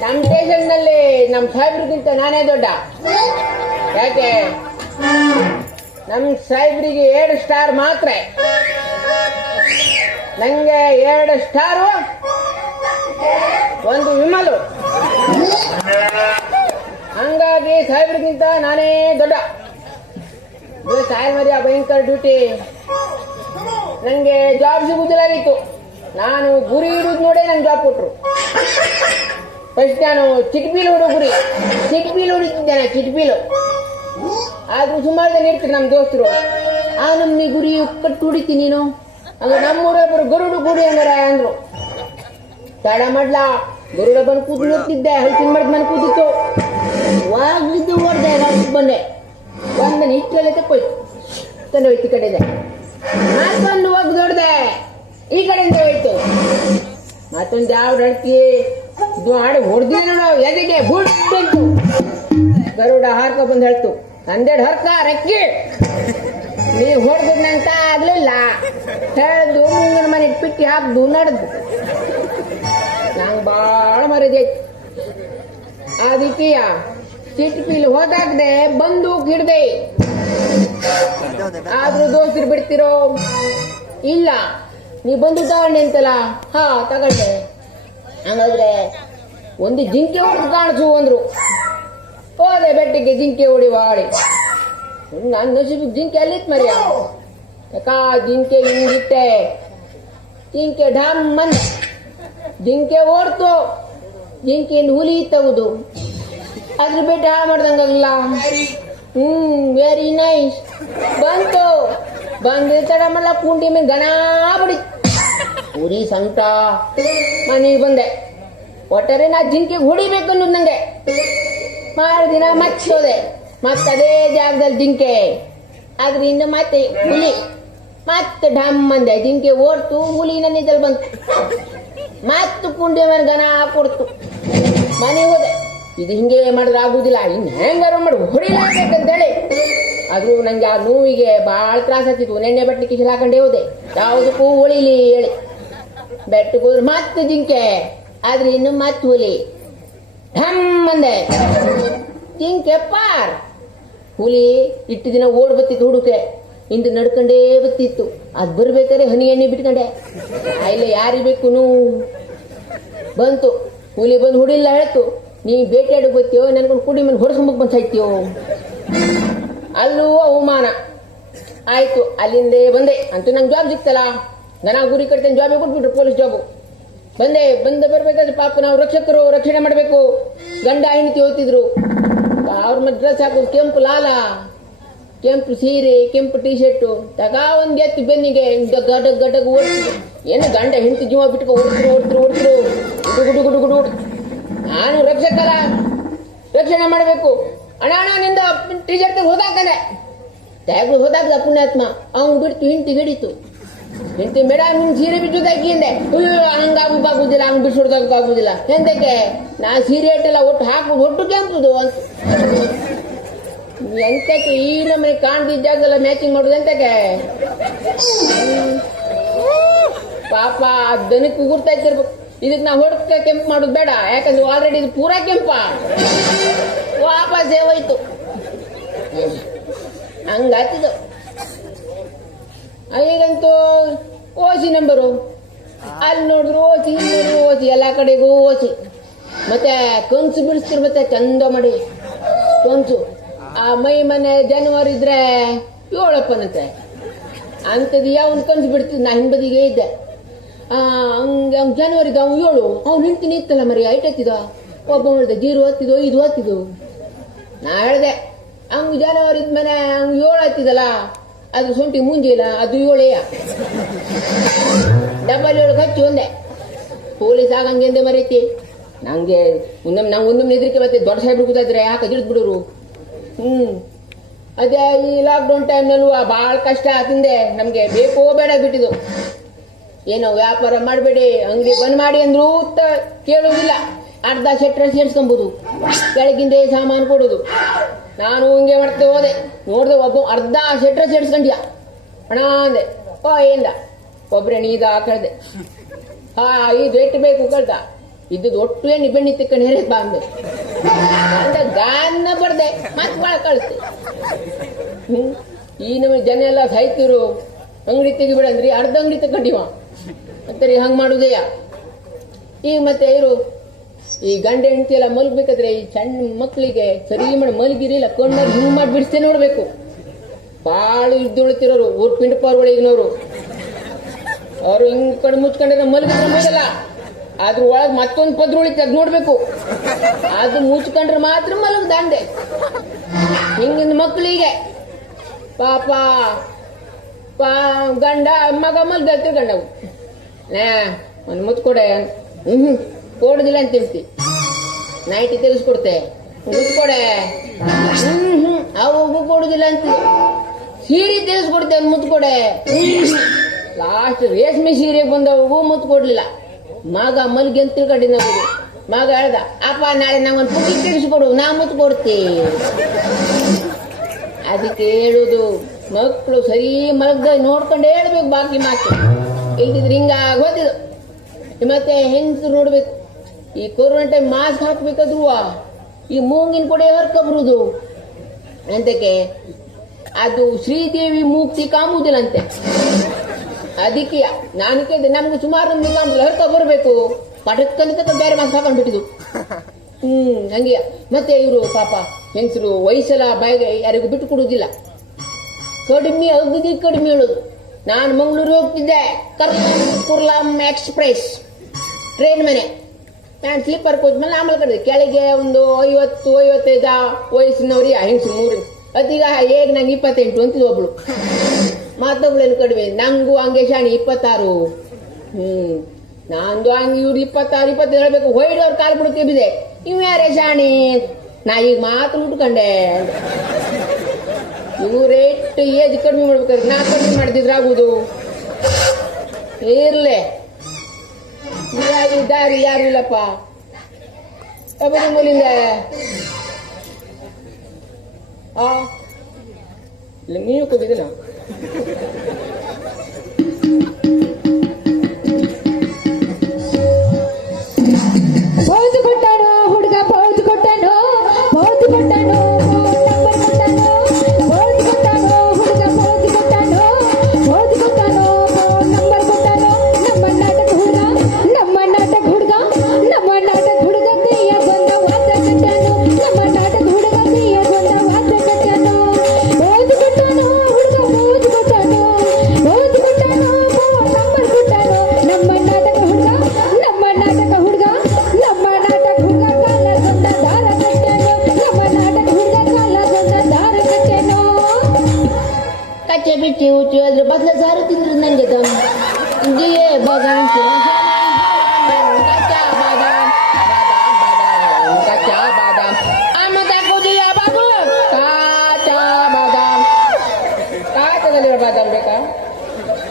ನಮ್ಮ ಸ್ಟೇಷನ್ನಲ್ಲಿ ನಮ್ಮ ಸಾಹೇಬ್ರಿಗಿಂತ ನಾನೇ ದೊಡ್ಡ. ಯಾಕೆ? ನಮ್ಮ ಸಾಹೇಬ್ರಿಗೆ ಎರಡು ಸ್ಟಾರ್ ಮಾತ್ರ. ನಂಗೆ ಎರಡು ಸ್ಟಾರು, ಒಂದು ವಿಮಲು. ಹಂಗಾಗಿ ಸಾಹೇಬ್ರಿಗಿಂತ ನಾನೇ ದೊಡ್ಡ. ಸಾಹೇಬರಿ ಭಯಂಕರ ಡ್ಯೂಟಿ ನಂಗೆ ಜಾಬ್ ಸಿಗುದಿಲ್ಲಾಗಿತ್ತು ನಾನು ಗುರಿ ಇಡುದು ನೋಡೇ ನಂಗೆ ಜಾಬ್ ಕೊಟ್ರು. ಫಸ್ಟ್ ನಾನು ಚಿಟ್ಬೀಲ್ ಹುಡುಗರಿ ಗುರಿ ಹುಡುಗಿದ್ದೇನೆ ಹೊಡಿತಿದ್ದೇನೆ ಚಿಟ್ಬೀಲು ಆದ್ರೂ ಜನ ಇರ್ತೀರಿ ನಮ್ಮ ದೋಸ್ತರು. ಆ ನಮ್ಮ ಗುರಿ ಕಟ್ಟು ಹುಡಿತೀನಿ ನೀನು. ಅಂದ್ರೆ ನಮ್ಮೂರೊಬ್ಬರು ಗರುಡು ಗುಡಿ ಅಂದ್ರೆ ಅಂದ್ರು. ತಡ ಮಾಡ್ಲ. ಗುರುಡ ಬಂದು ಕೂದಲು ಹೋಗ್ತಿದ್ದೆ ಹಲ್ಸಿನ ಮರದ ಮನೆ ಕೂತಿತ್ತು. ವಾಗ್ಲಿದ್ದು ಓಡ್ದೆ ಬಂದೆ. ಬಂದ ಇಷ್ಟೆಲ್ಲ ತಕ್ಕೋಯ್ತು. ತಂದು ಹೋಯ್ತು ಈ ಕಡೆದೆ ಮತ್ತೊಂದು ಹೋಗಿ ದೊಡ್ದೆ ಈ ಕಡೆಯಿಂದ ಹೋಯ್ತು. ಮತ್ತೊಂದು ಯಾವ ರಡ್ತಿ ಇದು ಆಡಿ ಹೊಡೆದಿ ನೋಡು ಎದೆಗೆ ಬುಡ್ ಬಂತು. ಗರುಡ ಹಾರ್ಕೊ ಬಂದು ಹೇಳ್ತು ನಂದೆರಡು ಹರ್ಕ, ರೆಕ್ಕಿ. ನೀವು ಹೊಡೆದಂತ ಆಗ್ಲಿಲ್ಲ. ಹೇಳ್ದು, ಮುಂದಿನ ಮನೆ ಪಿಟ್ಟಿ ಹಾಕ್ದು, ನಡೆದು. ನಂಗೆ ಭಾಳ ಮರದಿ ಐತಿ ಅದಕ್ಕೆಯ ಚಿಟ್ಪಿಲ್ ಹೋದಾಗದೆ ಬಂದೂಕ್ ಹಿಡ್ದೆ. ಆದ್ರೂ ದೋಸ್ತಿರು ಬಿಡ್ತಿರೋ? ಇಲ್ಲ. ನೀ ಬಂದು ತಗೊಂಡೆ ಅಂತಲ್ಲ? ಹಾ, ತಗೊಂಡೆ. ಹಂಗಾದ್ರೆ ಒಂದು ಜಿಂಕೆ ಹೊಡೆದು ಕಾಣಿಸು ಅಂದ್ರು. ಹೋದೆ ಬೆಟ್ಟಿಗೆ ಜಿಂಕೆ ಹೊಡಿ ವಾಡಿ ನನ್ನ ನಸೀಬು ಜಿಂಕೆ ಅಲ್ಲಿತ್ತು ಮರಿಯ. ಯಾಕಾ, ಜಿಂಕೆ ಹಿಂಗಿಟ್ಟೆ? ಜಿಂಕೆ ಢಾಮ್ ಜಿಂಕೆ ಓಡ್ತು. ಜಿಂಕೆಯಿಂದ ಹುಲಿ ತಗುದು ಅದ್ರ ಬೆಟ್ಟ ಹಾಳು ಮಾಡ್ದಂಗಲ್ಲ ಹ್ಮ್ ವೆರಿ ನೈಸ್ ಬಂತು. ಬಂದು ತಡಮಲ್ಲ ಕುಂಡಿ ಮೇಲೆ ಗಣಾ ಬಡಿ. ಉರಿ ಸಂಕಟ. ಮನೆಗೆ ಬಂದೆ. ಒಟ್ಟಾರೆ ನಾ ಜಿಂಕೆ ಹೊಡಿಬೇಕು ಅನ್ನೋದು ನಂಗೆ. ಮಾರು ದಿನ ಹೋದೆ ಮತ್ತೆ ಅದೇ ಜಾಗದಲ್ಲಿ ಜಿಂಕೆ. ಅದರಿಂದ ಮತ್ತೆ ಹುಲಿ. ಮತ್ತೆ ಡಮ್ ಅಂದೆ. ಜಿಂಕೆ ಓಡ್ತು, ಹುಲಿ ನನ್ನಿದ್ದಲ್ಲಿ ಬಂತು. ಮತ್ತು ಕುಂಡಿ ಮೇಲೆ ಗನ ಕೊಡ್ತು. ಮನೆಗೆ ಹೋದೆ. ಇದು ಹಿಂಗೆ ಮಾಡಿದ್ರೆ ಆಗುದಿಲ್ಲ. ಇನ್ನು ಹೆಂಗಾರ ಮಾಡಿ. ಹೊಡಿಲಾಗಬೇಕಂತೇಳಿ ಆದ್ರೂ ನಂಗೆ ಆ ನೋವಿಗೆ ಭಾಳ ತ್ರಾಸ ಆಗ್ತಿತ್ತು. ನೆನ್ನೆ ಬಟ್ಟೆ ಕಿಶಲ್ ಹಾಕೊಂಡೇ ಹೋದೆ. ಯಾವುದಕ್ಕೂ ಹೊಳಿಲಿ ಹೇಳಿ. ಬೆಟ್ಟಕ್ಕೆ ಹೋದ್ರೆ ಮತ್ತೆ ಜಿಂಕೆ. ಆದ್ರೆ ಇನ್ನು ಮತ್ ಹುಲಿ ಹಮ್ಮಂದೆ ಅಂದೆ. ಜಿಂಕೆ ಪಾರ್ ಹುಲಿ ಇಟ್ಟು ದಿನ ಓಡ್ ಬತ್ತಿತ್ತು ಹುಡುಕೆ ಇಂದು ನಡ್ಕೊಂಡೇ ಬತ್ತಿತ್ತು. ಅದ್ ಬರ್ಬೇಕಾದ್ರೆ ಹನಿ ಎಣ್ಣೆ ಬಿಟ್ಕೊಂಡೆ. ಇಲ್ಲ ಯಾರಿ ಬೇಕು ಬಂತು. ಹುಲಿ ಬಂದು ಹುಡಿಲ್ಲ ಹೇಳ್ತು. ನೀ ಬೇಟೆಯಾಡಕ್ ಬತ್ತೀಯೋ ನನ್ಕೊಂಡು ಕುಡಿ ಮೇಲೆ ಹೊಡ್ಸ್ಕೊಂಬಕ್ ಬಂದ್ ಸಾಯ್ತೀಯೋ? ಅಲ್ಲೂ ಅವಮಾನ. ಆಯ್ತು, ಅಲ್ಲಿಂದೇ ಬಂದೆ. ಅಂತೂ ನಂಗೆ ಜಾಬ್ ಸಿಕ್ತಲ್ಲ. ದನ ಗುರಿ ಕಟ್ತೇನೆ ಜಾಬೇ ಕೊಟ್ಬಿಟ್ರು ಪೊಲೀಸ್ ಜಾಬು ಬಂದೆ, ಬಂದ ಬರ್ಬೇಕಾದ್ರೆ ಪಾಪ ನಾವು ರಕ್ಷಕರು, ರಕ್ಷಣೆ ಮಾಡಬೇಕು. ಗಂಡ ಹೆಂಡತಿ ಹೋಗ್ತಿದ್ರು. ಅವ್ರ ಮಧ್ಯ ಡ್ರೆಸ್ ಹಾಕೋದು ಕೆಂಪು ಲಾಲ, ಕೆಂಪು ಸೀರೆ, ಕೆಂಪು ಟಿ ಶರ್ಟು ತಗ ಒಂದು ಎತ್ತು ಬೆನ್ನಿಗೆ ಗಡ ಗಡಗ್ ಓಡ್ತಿದ್ರು. ಏನು ಗಂಡ ಹೆಂಡತಿ ಜೀವ ಬಿಟ್ಕೊ ಓಡ್ತಿರು ಓಡ್ತಿರು ಓಡ್ತಿರು ಗುಡು ಗುಡು ಗುಡು ಗುಡು ನಾನು ರಕ್ಷಕಲ್ಲ ರಕ್ಷಣೆ ಮಾಡಬೇಕು. ಅಣ್ಣ ಅಣ್ಣ, ನಿಂದ ಟೀ ಶರ್ಟ್ ಹೋದಾಗ ತ್ಯಾಗ ಹೋದಾಕ್ದ ಪುಣ್ಯಾತ್ಮ. ಅವ್ನು ಬಿಡ್ತು, ಹಿಂಟಿ ಹಿಡಿತು. ಹಿಂಟಿ ಮೇಡಮ್ ನಿಮ್ ಸೀರೆ ಬಿಚ್ಚುದಾಕಿಂದೆ ಅಯ್ಯೋ ಹಂಗಾಗುದಿಲ್ಲ ಹಂಗ್ ಬಿಡಿಸೋದಾಗುದಿಲ್ಲ ಎಂತಕ್ಕೆ ನಾ ಸೀರೆ ಇಟ್ಟೆಲ್ಲ ಒಟ್ಟು ಹಾಕು, ಒಟ್ಟು ಕೆಂಪುದು. ಎಂತಕ್ಕೆ ಈ ನಮ್ಮನೆ ಕಾಣ್ದಿದ್ದಾಗೆಲ್ಲ ಮ್ಯಾಚಿಂಗ್ ಮಾಡೋದು ಎಂತಕ್ಕೆ. ಪಾಪ ದನಕ್ಕೆ ಉಗುರ್ತಾ ಇರ್ಬೇಕು ಇದಕ್ಕೆ ನಾ ಹೊಡ್ಕ ಕೆಂಪು ಮಾಡೋದು ಬೇಡ. ಯಾಕಂದ್ರೆ ಆಲ್ರೆಡಿ ಇದು ಪೂರಾ ಕೆಂಪ. ವಾಪಸ್ ಏವಾಯ್ತು ಹಂಗಾತಿದ್ದು ಈಗಂತೂ ಓಸಿ ನಂಬರು ಅಲ್ಲಿ ನೋಡಿದ್ರು ಓಸಿ ಓಸಿ ಎಲ್ಲ ಕಡೆಗೂ ಓಸಿ ಮತ್ತೆ ಕಂಸು ಬಿಡಿಸ್ತಿರ್ ಮತ್ತೆ ಚಂದ ಮಾಡಿ. ಕಂಚು. ಆ ಮೈ ಮನೆ ಜನವರಿ ಇದ್ರೆ ಏಳಪ್ಪನಂತೆ ಅಂಥದ್ದು ಯಾವನ್ ಕನ್ಸು ಬಿಡ್ತಿದ್ ನಾ ಹಿಂಬದಿಗೆ ಇದ್ದೆ. ಹಂಗೆ ಅವ್ನು ಇದ್ದ ಅವ್ನು ಏಳು. ಅವ್ನು ನಿಂತು ಇತ್ತಲ್ಲ ಮರಿ ಐಟ್ ಹತ್ತಿದ? ಒಬ್ಬ ಹೇಳ್ದೆ, ಜೀರು ಹತ್ತಿದ್ವು ಇದು ಹತ್ತಿದ್ದು ನಾ ಹೇಳ್ದೆ, ಹಂಗ ಜನವರಿ ಮನೆ ಹಂಗ ಏಳು ಹತ್ತಿದಲ್ಲ. ಅದು ಸೊಂಟಿ ಮುಂಜಿಲ್ಲ ಅದು ಏಳೆಯ ಡಬಲ್ ಏಳು ಖರ್ಚು ಒಂದೆ. ಪೊಲೀಸ್ ಆಗಂಗೆಂದೆ ಮರೀತಿ. ನಂಗೆ ಒಂದೊಮ್ಮೆ ನಾವು ಒಂದೊಮ್ಮೆ ಹೆದರಿಕೆ ಮತ್ತೆ ದೊಡ್ಡ ಸಾಹೇಬ್ರು ಕೂತಾದ್ರೆ ಯಾಕೆ ಹಿಡಿದು ಬಿಡೋರು ಹ್ಮ್. ಅದೇ ಈ ಲಾಕ್ಡೌನ್ ಟೈಮ್ನಲ್ಲೂ ಭಾಳ ಕಷ್ಟ ತಿಂದೆ ನಮಗೆ ಬೇಕೋ ಬೇಡ ಬಿಟ್ಟಿದ್ದು. ಏನೋ ವ್ಯಾಪಾರ ಮಾಡಬೇಡಿ, ಅಂಗಡಿ ಬಂದ್ ಮಾಡಿ ಅಂದ್ರು ಕೇಳೋದಿಲ್ಲ ಅರ್ಧ ಶೆಟ್ರ ಸೇರ್ಸ್ಕೊಂಬೋದು. ಕೆಳಗಿಂದ ಸಾಮಾನು ಕೊಡೋದು. ನಾನು ಹಿಂಗೆ ಮಾಡ್ತೇ ಹೋದೆ. ನೋಡಿದೆ ಒಬ್ಬ ಅರ್ಧ ಶೆಟ್ರ ಸೇರ್ಸ್ಕೊಂಡ್ಯ. ಹಣ ಅಂದೆ, ಓ ಏಂದ ಒಬ್ಬರೇ ನೀದ ಕಳೆದೆ. ಹಾ ಇದು ಎಟ್ಟು ಬೇಕು ಕಳ್ದ. ಇದ್ದದ್ದು ಒಟ್ಟು ಎಣ್ಣೆ ಬೆಣ್ಣಿ ತಿಕ್ಕೊಂಡು ಹೇಳಿದ್ ಬಾ ಅಂದೆ. ಅಂದ ಗಾನ ಬರ್ದೆ. ಮತ್ತೆ ಬಾಳ ಕಳಿಸ್ತೆ ಈ ನಮಗೆ ಜನ ಎಲ್ಲ ಸಾಯ್ತಿರು. ಅಂಗಡಿ ತೆಗಿಬೇಡ ಅಂದ್ರಿ ಅರ್ಧ ಅಂಗಡಿ ತಗೊಂಡಿವ. ಅಂತಾರೆ, ಹಂಗ್ ಮಾಡುದೇಯ? ಈಗ ಮತ್ತೆ ಇರು. ಈ ಗಂಡ ಹೆಂಡತಿ ಎಲ್ಲ ಮಲಗಬೇಕಾದ್ರೆ ಈ ಸಣ್ಣ ಮಕ್ಕಳಿಗೆ ಸರಿ ಮಾಡಿ ಮಲಗಿರಿಲ್ಲ ಕಣ್ಣಲ್ಲಿ ಹಿಂಗ್ ಮಾಡಿ ಬಿಡಿಸ್ತೇ ನೋಡ್ಬೇಕು. ಬಾಳ ಇದ್ದೊಳ್ತಿರೋರು ಊರ್ ಪಿಂಡ ಪಾರ್ ಒಳಗಿನವರು ಅವರು ಹಿಂಗ್ ಕಡೆ ಮುಚ್ಕೊಂಡ್ರೆ ಮಲಗಿದ್ರೆ ಮಲಗಲ್ಲ ಅದ್ರ ಒಳಗ್ ಮತ್ತೊಂದು ಪದ್ರ ಉಳಿತು, ಅದ್ ನೋಡ್ಬೇಕು. ಅದು ಮುಚ್ಕೊಂಡ್ರೆ ಮಾತ್ರ ಮಲಗ್ ದಂಡೆ. ಹಿಂಗಿನ ಮಕ್ಕಳಿಗೆ ಪಾಪ, ಪಾ, ಗಂಡ, ಮಗ ಮಲ್ಗ ಗಂಡ ನೇ, ಒಂದು ಮುತ್ಕೊಡೆ. ಹ್ಮ್. ಕೊಡುದಿಲ್ಲ ಅಂತ ತಿಳ್ತಿ ನೈಟಿ ತಿಳಿಸ್ಕೊಡ್ತೆ ಮುತ್ತು ಕೊಡೆ ಹ್ಮ್. ಹ್ಮ್ ಅವು ಕೊಡುದಿಲ್ಲ ಅಂತ. ಸೀರೆ ತಿಳಿಸ್ಕೊಡ್ತೆ ಮುತ್ತು ಕೊಡೆ ಲಾಸ್ಟ್ ರೇಷ್ಮೆ ಸೀರೆ ಬಂದವು ಮುತ್ತು ಕೊಡ್ಲಿಲ್ಲ ಮಗ ಮಲ್ಗೆ ಅಂತ ತಿಳ್ಕೊಂಡಿ ನಾವು ಮಗ ಹೇಳ್ದ ಅಪ್ಪ ನಾಳೆ ನಂಗೊಂದು ಪುಟ್ಟಿ ತಿಳಿಸ್ಕೊಡು ನಾ ಮುತ್ತು ಅದಕ್ಕೆ ಹೇಳುದು ಮಕ್ಕಳು ಸರಿ ಮಲಗ್ದ ನೋಡ್ಕೊಂಡು ಹೇಳ್ಬೇಕು ಬಾಕಿ ಮಾತು. ಇಲ್ದಿದ್ರೆ ಹಿಂಗಾಗಿ ಮತ್ತೆ ಹೆಂಗ್ ನೋಡ್ಬೇಕು? ಈ ಕೊರೋನಾ ಟೈಮ್ ಮಾಸ್ಕ್ ಹಾಕ್ಬೇಕಾದ್ರು ಈ ಮೂಗಿನ ಕೊಡೆ ಹೊರ್ಕೊಬ್ರುದು? ಅಂತಕ್ಕೆ ಅದು ಶ್ರೀದೇವಿ ಮೂಕ್ತಿ ಕಾಮುದಿಲ್ಲಂತೆ ಅದಕ್ಕೆ ನಾನು ಕೇಳಿದೆ, ನಮ್ಗೆ ಸುಮಾರು ಒಂದು ಕಾಮುದಿಲ್ಲ ಹೊರ್ಕ ಬರಬೇಕು. ಪಟಕ್ಕಂತ ಬೇರೆ ಮಾಸ್ಕ್ ಹಾಕೊಂಡು ಬಿಟ್ಟಿದ್ರು ಹ್ಮ್, ಹಂಗೆ. ಮತ್ತೆ ಇವರು ಪಾಪ ಹೆಂಗಸರು ವಯಸ್ಸೆಲ್ಲ ಬಾಯಿಗೆ ಯಾರಿಗೂ ಬಿಟ್ಟು ಕೊಡುವುದಿಲ್ಲ ಕಡಿಮೆ ಅಗದಿ ಕಡಿಮೆ ಹೇಳೋದು ನಾನು ಮಂಗಳೂರು ಹೋಗ್ತಿದ್ದೆ. ಕರ್ಕುರ್ಲಾಮ್ ಎಕ್ಸ್ಪ್ರೆಸ್. ಟ್ರೈನ್ ಮನೆ. ನಾನು ಸ್ಲೀಪರ್ ಕೂತ್ಮೇಲೆ ಆಮೇಲೆ ಕಡಿದೆ ಕೆಳಗೆ ಒಂದು ಐವತ್ತು, ಐವತ್ತೈದು ವಯಸ್ಸಿನವ್ರಿ ಹೆಂಗ್ಸು ಮೂರು ಅದೀಗ ಹೇಗೆ ನಂಗೆ ಇಪ್ಪತ್ತೆಂಟು ಅಂತ ಒಬ್ಳು. ಮತ್ತೊಬ್ಳೇನು ಕಡಿಮೆ, ನಂಗೂ ಹಂಗೆ ಶಾಣಿ ಇಪ್ಪತ್ತಾರು. ಹ್ಮ್, ನಂದು ಹಂಗೆ ಇವ್ರು ಇಪ್ಪತ್ತಾರು ಇಪ್ಪತ್ತು ಹೇಳ್ಬೇಕು. ಹೊಯ್ಡವ್ರ ಕಾಲು ಬಿಡಕ್ಕೆ ಬಿದೆ ಇವ್ ಯಾರೇ ಶಾಣಿ? ನಾ ಈಗ ಮಾತು ಉಟ್ಕೊಂಡೆ. ಇವು ರೇಟ್ ಏಜ್ ಕಡಿಮೆ ಮಾಡ್ಬೇಕಾದ್ರೆ ನಾ ಕಡಿಮೆ ಮಾಡಿದ್ರೆ ಆಗುದು. ಇರ್ಲೆ. ಯಾರು ದಾರಿ ಯಾರು ಇಲ್ಲಪ್ಪ ಕಬಡ್ಡಿ ಮೂಲಿಂದ ಆ ಇಲ್ಲ ಮೀನು ಕೊಟ್ಟಿದ್ದಿಲ್ಲ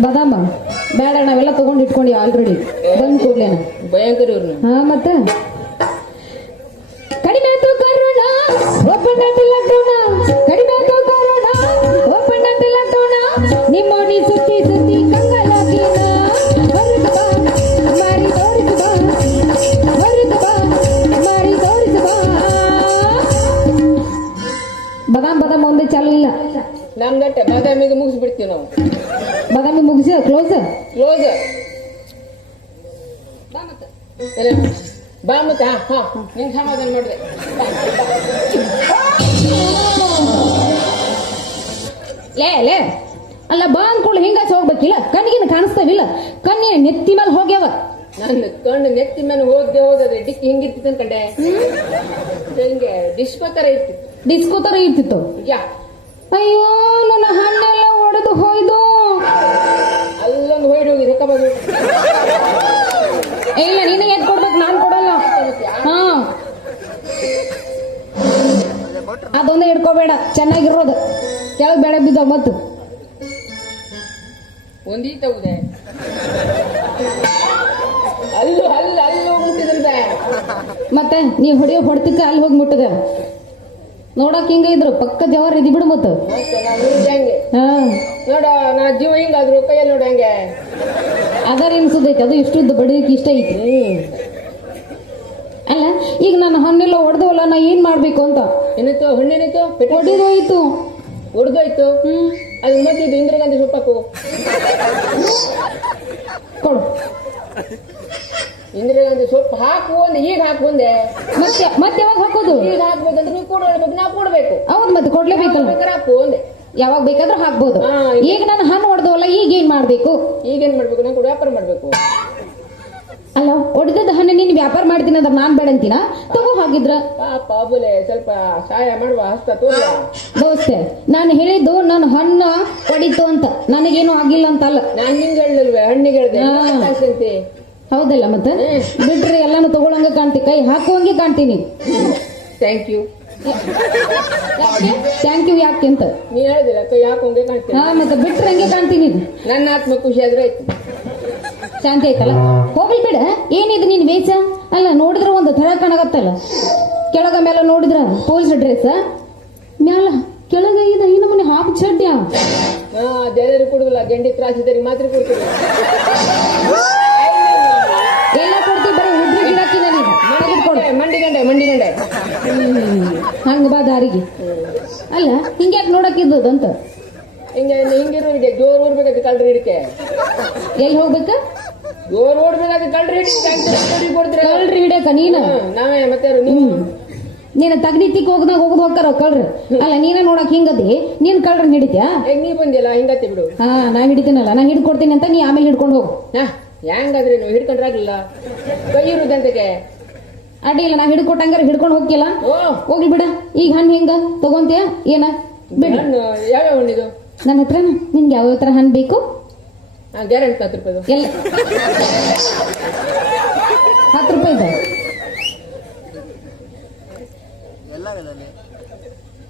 ಬದಾಮ. ಬೇಡ ನಾವೆಲ್ಲ ತಗೊಂಡು ಇಟ್ಕೊಂಡಿ ಆಲ್ರೆಡಿ ಬಂದ್ ಕೂಡ್ಲೇನ? ಭಯಂಕರ ಹಾ ಮತ್ತೆ? ನಮ್ದಟ್ಟೆ ಬಾದಾಮಿಗೆ ಮುಗಿಸ್ಬಿಡ್ತೀವಿ ನಾವು. ಬಾದಾಮಿ ಮುಗಿಸಿ ಕ್ಲೋಸ್ ಕ್ಲೋಸ್ ಬಾ ಮತ್ತೆ. ಹಾ ಹಾ. ನಿಂಗೆ ಸಮಾಧಾನ ಮಾಡಿದೆ ಲೇ ಲೇ. ಅಲ್ಲ ಬಾ ಅನ್ಕೊಳ್ಳಿ ಹಿಂಗಾಚೆ ಹೋಗ್ಬೇಕಿಲ್ಲ ಕಣ್ಣಿಗಿನ ಕಾಣಿಸ್ತಾವಿಲ್ಲ? ಕಣ್ಣಿನ ನೆತ್ತಿ ಮೇಲೆ ಹೋಗ್ಯಾವ? ನನ್ನ ಕಣ್ಣು ನೆತ್ತಿ ಮೇಲೆ ಹೋಗದೆ ಹೋದ್ರೆ ಡಿಕ್ಕಿ ಹಿಂಗಿರ್ತಿತ್ತು ಅನ್ಕಂಡೆ ಹಿಂಗೆ? ಡಿಸ್ಕೋ ತರ ಇರ್ತಿತ್ತು. ಡಿಸ್ಕೋ ತರ ಇರ್ತಿತ್ತು. ಯಾ? ಅಯ್ಯೋ ನನ್ನ ಹಣ್ಣೆಲ್ಲ ಒಡೆದು ಹೋಯ್ದು. ಅಲ್ಲೊಂದು ಹೊಯ್ದು ಹೋಗಿ ಇಲ್ಲ ನೀನೇ ಎದ್ ಕೊಡ್ಬೇಕು? ನಾನು ಕೊಡಲ್ಲ. ಹಾ. ಅದೊಂದೇ ಹಿಡ್ಕೋಬೇಡ. ಚೆನ್ನಾಗಿರೋದು. ಕೆಳಗೆ ಬೇಡ ಬಿದ್ದ ಮತ್ತು ಒಂದೀ ತಗುದೆ ಅಲ್ಲಿ ಅಲ್ಲಿ ಹೋಗಿ ಮುಟ್ಟಿದಂತೆ. ಮತ್ತೆ ನೀ ಹೊಡೆಯೋ ಹೊಡ್ತಿಕ್ಕ ಅಲ್ಲಿ ಹೋಗಿ ಮುಟ್ಟದೆ. ನೋಡಕ್ ಹಿಂಗ ಇದ್ರು ಪಕ್ಕ ಜವಾರ್ ಇದ್ ಬಿಡು ಮತ್ತು ಹಂಗೆ. ನೋಡ ನಾ ಜೀವ ಹಿಂಗಾದ್ರು ಕೈಯಲ್ಲಿ ನೋಡಿ ಹಂಗೆ. ಅದರ ಅನ್ಸುದೈತಿ ಅದು ಇಷ್ಟು ಬಡಿಯಕ್ಕೆ ಇಷ್ಟ ಐತಿ. ಅಲ್ಲ ಈಗ ನಾನು ಹಣ್ಣೆಲ್ಲ ಹೊಡೆದವಲ್ಲ ನಾ ಏನ್ ಮಾಡ್ಬೇಕು ಅಂತ? ಏನಾಯ್ತು ಹಣ್ಣೇನಾಯ್ತು? ಹೊಡೆದೋಯ್ತು ಹೊಡಿದೋಯ್ತು ಹೊಡೆದೋಯ್ತು ಹ್ಮ್. ಅದು ಮತ್ತೆ ಇಂದಿರಾ ಗಾಂಧಿ ಸೊಪ್ಪಾಕು ಕೊಡು. ಇಂದಿರಾಗಾಂಧಿ ಸ್ವಲ್ಪ ಹಾಕು ಒಂದೆ ಈಗ ಹಾಕು ಒಂದೆ ಮತ್ತೆ ಮತ್ತೆ ಯಾವಾಗ ಹಾಕೋದು? ಈಗ ಹಾಕ್ಬೇಕಂದ್ರೆ ನೀವು ಕೂಡ ಹೇಳ್ಬೇಕು ನಾವು ಕೊಡ್ಬೇಕು. ಹೌದ್ ಮತ್ತೆ ಕೊಡ್ಲೇಬೇಕಲ್ಲ ಬೇಕಾದ್ರೆ ಹಾಕು ಒಂದೆ ಯಾವಾಗ ಬೇಕಾದ್ರೂ ಹಾಕ್ಬೋದು. ಹಾ, ಈಗ ನಾನು ಹಣ್ಣು ಹೊಡೆದವಲ್ಲ ಈಗ ಏನ್ ಮಾಡ್ಬೇಕು? ಈಗೇನ್ ಮಾಡ್ಬೇಕು? ನಾನು ಕೂಡ ವ್ಯಾಪಾರ ಮಾಡ್ಬೇಕು. ಅಲ್ಲ ಒಡೆದ ಹಣ್ಣು ನೀನ್ ವ್ಯಾಪಾರ ಮಾಡ್ತೀನಿ ಅಂದ್ರೆ ನಾನ್ ಬೇಡ ಅಂತೀನ? ತಗೋ ಹಾಕಿದ್ರ ಪಾಪ ಅಬುಲೆ ಸ್ವಲ್ಪ ಸಹಾಯ ಮಾಡುವ ಹಸ್ತ ತೋರ ದೋಸ್ತೆ ನಾನು ಹೇಳಿದ್ದು ನನ್ನ ಹಣ್ಣು ಹೊಡಿತು ಅಂತ. ನನಗೇನು ಆಗಿಲ್ಲ ಅಂತ ಅಲ್ಲ ನಾನ್ ನಿಂಗೆ ಹೇಳಲ್ವೇ ಹಣ್ಣಿಗೆ ಹೇಳ್ದೆ. ಹಾ. ಅಂತೆ ಹೌದಲ್ಲ ಮತ್ತೆ? ಬಿಟ್ರಿ ಎಲ್ಲಾನು ತಗೊಳಂಗ ಕಾಣ್ತಿ ಕೈ ಹಾಕುವಂಗೆ ಕಾಣ್ತೀನಿ. ಥ್ಯಾಂಕ್ ಯು ಥ್ಯಾಂಕ್ ಯು ಯಾಕೆ ಅಂತ? ನೀ ಹೇಳಿದಿಲ್ಲ ಕೈ ಹಾಕೋಂಗೇ ಕಾಣ್ತೀನಿ. ಹಾ ಮತ್ತೆ ಬಿಟ್ರೆ ಹಂಗೆ ಕಾಣ್ತೀನಿ? ನನ್ನ ಆತ್ಮ ಖುಷಿ ಆದ್ರೆ ಆಯ್ತು. ಶಾಂತಿ ಆಯ್ತಲ್ಲ? ಹೋಗ್ಲಿ ಬಿಡ ಏನಿದು ನೀನ್ ವೇಷ? ಅಲ್ಲ ನೋಡಿದ್ರೆ ಒಂದು ಥರ ಕಾಣಗತ್ತಲ್ಲ? ಕೆಳಗ ಮೇಲೆ ನೋಡಿದ್ರ ಪೊಲೀಸ್ ಡ್ರೆಸ್ ಮ್ಯಾಲ ಕೆಳಗ ಇದ ಈ ನಮ್ಮನೆ ಹಾಫ್ ಚಡ್ಯ ಹಾ ದೇವರು ಕೊಡುದಿಲ್ಲ ಗಂಡಿ ತ್ರಾಸಿದರಿ ಮಾತ್ರ ಕೊಡ್ತೀವಿ ಎಲ್ಲ ಕೊಡ್ತಿ ಬರೀ ಹುಡ್ರಿ ಗಿಡಕ್ಕೆ ನನಗೆ ತೆಗೆದ್ಕೊಡು. ಮಂಡಿಗಂಡೆ ಮಂಡಿಗಂಡೆ. ಹಂಗ ಬಾ ದಾರಿಗೆ. ಅಲ್ಲ ಹಿಂಗ್ಯಾಕೆ ನೋಡಕ್ಕಿದ್ದದು ಅಂತ? ಹಿಂಗೆ ಹಿಂಗಿರೋ ಇದೆ. ಜೋರ್ ಓಡ್ಬೇಕಾಗಿ ಕಳ್ರಿ ಹಿಡಿಕೆ. ಎಲ್ಲಿ ಹೋಗ್ಬೇಕ? ಜೋರ್ ಓಡ್ಬೇಕಾಗಿ ಕಳ್ರಿ ಹಿಡಿಕೆ. ಕೊಡ್ತೀರ? ಕಳ್ರಿ ಹಿಡಿಯಕ ನೀನು? ನಾವೇ ಮತ್ತೆ ನೀವು? ನೀನ ತಗ್ನಿತಿಕ್ ಹೋಗ್ದಾಗ ಹೋಗದ್ ಹೋಗ್ತಾರ ಕಳ್ರಿ ಅಲ್ಲ ನೀನ ನೋಡಕ್ ಹಿಂಗದಿ? ನೀನ್ ಕಳ್ರನ್ ಹಿಡಿತ್ಯಾ? ಈಗ ನೀ ಬಂದಿಲ್ಲ ಹಿಂಗತ್ತೆ ಬಿಡು. ಹಾ ನಾ ಹಿಡಿತೀನಲ್ಲ. ನಾ ಹಿಡ್ಕೊಡ್ತೀನಿ ಅಂತ ನೀ ಆಮೇಲೆ ಹಿಡ್ಕೊಂಡು ಹೋಗು. ಹಾ ಹೆಂಗಾದ್ರೆ ನೀವು ಹಿಡ್ಕೊಂಡ್ರಾಗ್ಲಿಲ್ಲ ಕೈ ಇರುದಂತಕ್ಕೆ. ಅಡ್ಡಿ ಇಲ್ಲ ನಾ ಹಿಡ್ಕೊಟ್ಟಂಗಾರ ಹಿಡ್ಕೊಂಡು ಹೋಗ್ತಿಲ್ಲ ಓ. ಹೋಗ್ಲಿ ಬಿಡ. ಈಗ ಹಣ್ಣು ಹೆಂಗ? ತಗೊಂತೀಯ? ಏನ? ಬಿಡ. ಯಾವ್ಯಾವ ಹಣ್ಣಿದು? ನನ್ನ ಹತ್ರ ನಿನ್ಗೆ ಯಾವ ತರ ಹಣ್ಣು ಬೇಕು? ಹಾ ಗ್ಯಾರಂಟಿ ಹತ್ತು ರೂಪಾಯಿ ಎಲ್ಲ. ಹತ್ತು ರೂಪಾಯಿ ಇದೆ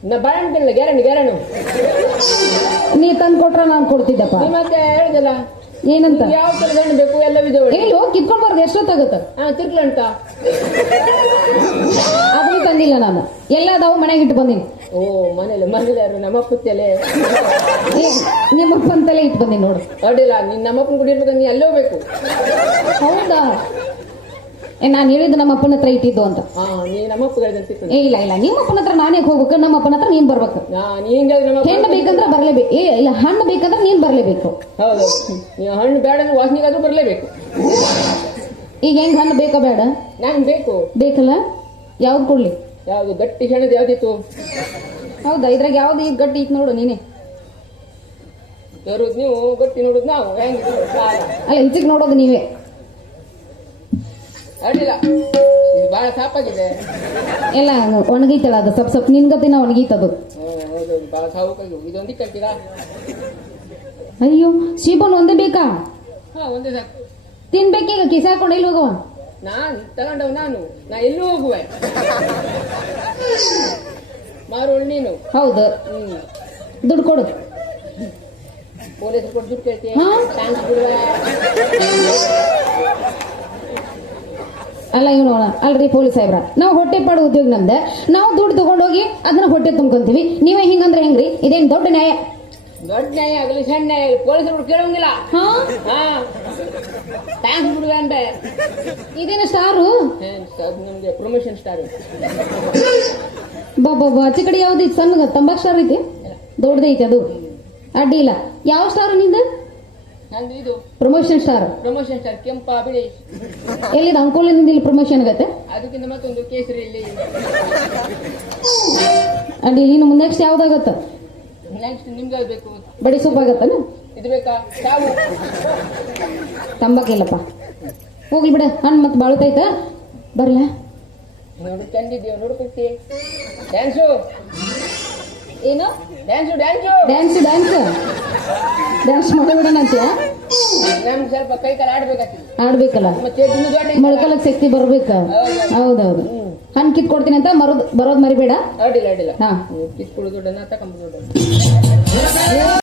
ನಾ ಗ್ಯಾರಂಟಿ ಗ್ಯಾರಂಟಿ. ನೀ ತಂದು ಕೊಟ್ರ ನಾನು ಕೊಡ್ತಿದ್ದಪ್ಪ. ನೀ ಮತ್ತೆ ಹೇಳಿದಲ್ಲ. ಏನಂತ? ಯಾವ ಹಣ್ಣು ಬೇಕು ಎಲ್ಲ ವಿಧಗಳು. ಹೋಗಿ ಕಿತ್ಕೊಂಡ್ ಬರ್ದು ಎಷ್ಟೊತ್ತಾಗುತ್ತೆ ಹಾ ಅದನ್ನು ತಂದಿಲ್ಲ ನಾನು. ಎಲ್ಲ ಅದಾವು ಮನೆಗೆ ಇಟ್ಟು ಬಂದೀನಿ. ಓ ಮನೇಲಿ ಮನೇಲಿ ನಮ್ಮ ಪುತ್ತಲೆ ಏ, ನಿಮ್ಮ ಪಂತಲ್ಲೇ ಇಟ್ಟು ಬಂದೀನಿ ನೋಡು. ಅಡ್ಡಿಲ್ಲ ನಿನ್ನ ನಮ್ಮಪ್ಪನ ಗುಡಿ ನೀ ಅಲ್ಲೇ ಹೋಗ್ಬೇಕು. ಹೌದಾ? ನಾನು ಹೇಳಿದ್ದು ನಮ್ಮ ಅಪ್ಪನ ಹತ್ರ ಇಟ್ಟಿದ್ದು ಅಂತ. ಏ ಇಲ್ಲ ಇಲ್ಲ ನಿಮ್ಮ ಅಪ್ಪನ ಹತ್ರ ನಾನೇ ಹೋಗ್ಬೇಕು. ನಮ್ಮ ಅಪ್ಪನ ಹತ್ರ ನೀನ್ ಬರ್ಬೇಕು. ಹೆಣ್ಣು ಬೇಕಂದ್ರೆ ಬರ್ಲೇಬೇಕು ಏ ಇಲ್ಲ ಹಣ್ಣು ಬೇಕಂದ್ರೆ ನೀನ್ ಬರ್ಲೇಬೇಕು. ಹೌದು. ಹಣ್ಣು ಬೇಡ ಅಂದ್ರೆ ವಾಸನೆಗಾದ್ರೂ ಬರಲೇಬೇಕು. ಈಗ ಹೆಂಗ್ ಹಣ್ಣು ಬೇಕಾ ಬೇಡ? ನಂಗೆ ಬೇಕು. ಬೇಕಲ್ಲ? ಯಾವ್ದು ಕೊಡ್ಲಿ? ಯಾವ್ದು ಗಟ್ಟಿ ಹೆಣದ ಯಾವ್ದಿತ್ತು? ಹೌದಾ? ಇದ್ರಾಗ ಯಾವ್ದು ಈಗ ಗಟ್ಟಿ ಇತ್ತು ನೋಡು ನೀನೆ. ನೀವು ಗಟ್ಟಿ ನೋಡುದು ನಾವು. ಅಲ್ಲ ಹೆಚ್ಚಿಗೆ ನೋಡೋದು ನೀವೇ. ಅಡ್ಡಿಲ್ಲ. ಇದು ಬಹಳ ಸಾಪಾಗಿದೆ. ಎಲ್ಲ ಒಣಗೈತಲ್ಲ ಅದು ಸ್ವಲ್ಪ ಸ್ವಲ್ಪ ನಿನ್ಗತಿನ ಒಣಗೀತದು. ಹೌದು ಬಹಳ ಸಾವುಕಾಗಿ ಇದೊಂದಿಕ್ಕೆ ಕಟ್ತೀರಾ ಅಯ್ಯೋ ಶಿಬನ್ ಒಂದೇ ಬೇಕಾ? ಹಾ ಒಂದೇ ಸಾಕು. ತಿನ್ಬೇಕೀಗ ಕಿಸ ಹಾಕೊಂಡು ಎಲ್ಲಿ ಹೋಗವ? ನಾನ್ ತಗೊಂಡವ್ ನಾನು. ನಾ ಎಲ್ಲೂ ಹೋಗುವೆ. ಮಾರೋಳು ನೀನು. ಹೌದು. ದುಡ್ಡು ಕೊಡು. ಪೊಲೀಸರು ಕೊಟ್ಟು ದುಡ್ಡು ಕೇಳ್ತೀಯ? ಹಾ? ಥ್ಯಾಂಕ್ಸ್ ಬಿಡುವೆ. ಅಲ್ಲ ಇವನು ಅಲ್ರಿ ಪೊಲೀಸ್ ಸಾಹೇಬ್ರ. ನಾವು ಹೊಟ್ಟೆ ಪಾಡು ಉದ್ಯೋಗ ನಮ್ದು. ನಾವು ದುಡ್ಡು ತಗೊಂಡೋಗಿ ಅದನ್ನ ಹೊಟ್ಟೆ ತುಂಬ್ಕೊಂತೀವಿ. ನೀವೇ ಹಿಂಗಂದ್ರೆ ಹೆಂಗ್ರಿ? ಇದೇನ್ ದೊಡ್ಡ ನ್ಯಾಯ? ದೊಡ್ಡ ನ್ಯಾಯ ಆಗಲಿ ಸಣ್ಣ ನ್ಯಾಯ ಆಗಲಿ. ಪೊಲೀಸರು ಕೇಳಂಗಿಲ್ಲ. ಹಾ? ಹಾ. ಥ್ಯಾಂಕ್ಸ್ ಬಿಡುವೆ ಅಂದೆ. ಇದೇನು ಸ್ಟಾರು? ನಿಮ್ಗೆ ಪ್ರಮೋಷನ್ ಸ್ಟಾರ್ ಬಾಬಾ ಆಚೆ ಕಡೆ ಯಾವ್ದು ಸಣ್ಣ ತಂಬಾಕ್ ಸ್ಟಾರ್ ಐತಿ? ದೊಡ್ಡದೈತಿ ಅದು. ಅಡ್ಡಿ ಇಲ್ಲ. ಯಾವ ಸ್ಟಾರ್ನಿಂದ? ನಂದು ಇದು. ಪ್ರಮೋಷನ್ ಸ್ಟಾರ್ ಪ್ರಮೋಷನ್ ಸ್ಟಾರ್ ಕೆಂಪ ಬಿಳಿ ಎಲ್ಲಿದೆ? ಅಂಕೋಲಿಂದ ಇಲ್ಲಿ ಪ್ರಮೋಷನ್ ಆಗತ್ತೆ? ಅದಕ್ಕಿಂತ ಮತ್ತೊಂದು ಕೇಸರಿ ಇಲ್ಲಿ. ಅಡಿ ಇನ್ನು ನೆಕ್ಸ್ಟ್ ಯಾವ್ದಾಗತ್ತ? ನೆಕ್ಸ್ಟ್ ನಿಮ್ಗೆ ಬೇಕು? ಬಡಿ ಸೊಪ್ಪು ಆಗತ್ತನ ಇದು ಬೇಕಾ? ಸಾವು ತಂಬಾಕಿಲ್ಲಪ್ಪ ಹೋಗ್ಲಿ ಬಿಡ. ಹಣ್ಣು ಮತ್ತೆ ಬಾಳುತ್ತೈತ ಬರ್ಲ? ನೋಡು ಕಂಡಿದ್ದೀವಿ ನೋಡ್ಕೊತಿ ಡ್ಯಾನ್ಸು ಏನು? Dance dance dance dance dance ಮಾಡಿಬಿಡೋಣ ಅಂತೀಯ ನಮ್ಗೆ ಸ್ವಲ್ಪ ಕೈ ಕಾಲ ಆಡ್ಬೇಕಾಗ್ತದೆ. ಆಡ್ಬೇಕಲ್ಲ? ಮತ್ತೆ ಇನ್ನು ದೊಡ್ಡ ಮೊಳಕಲಕ್ ಶಕ್ತಿ ಬರ್ಬೇಕ? ಹೌದೌದು. ಹಣ್ ಕಿತ್ ಕೊಡ್ತೀನಿ ಅಂತ ಮರೋದ್ ಬರೋದ್ ಮರಿಬೇಡ? ಅಡ್ಡಿಲ್ಲ ಅಡ್ಡಿಲ್ಲ. ಹಾ. ಕಿತ್ಕೊಳ್ಳೋ ಕೊಡೋದು ತಗೊಂಬ ದುಡ್ಡು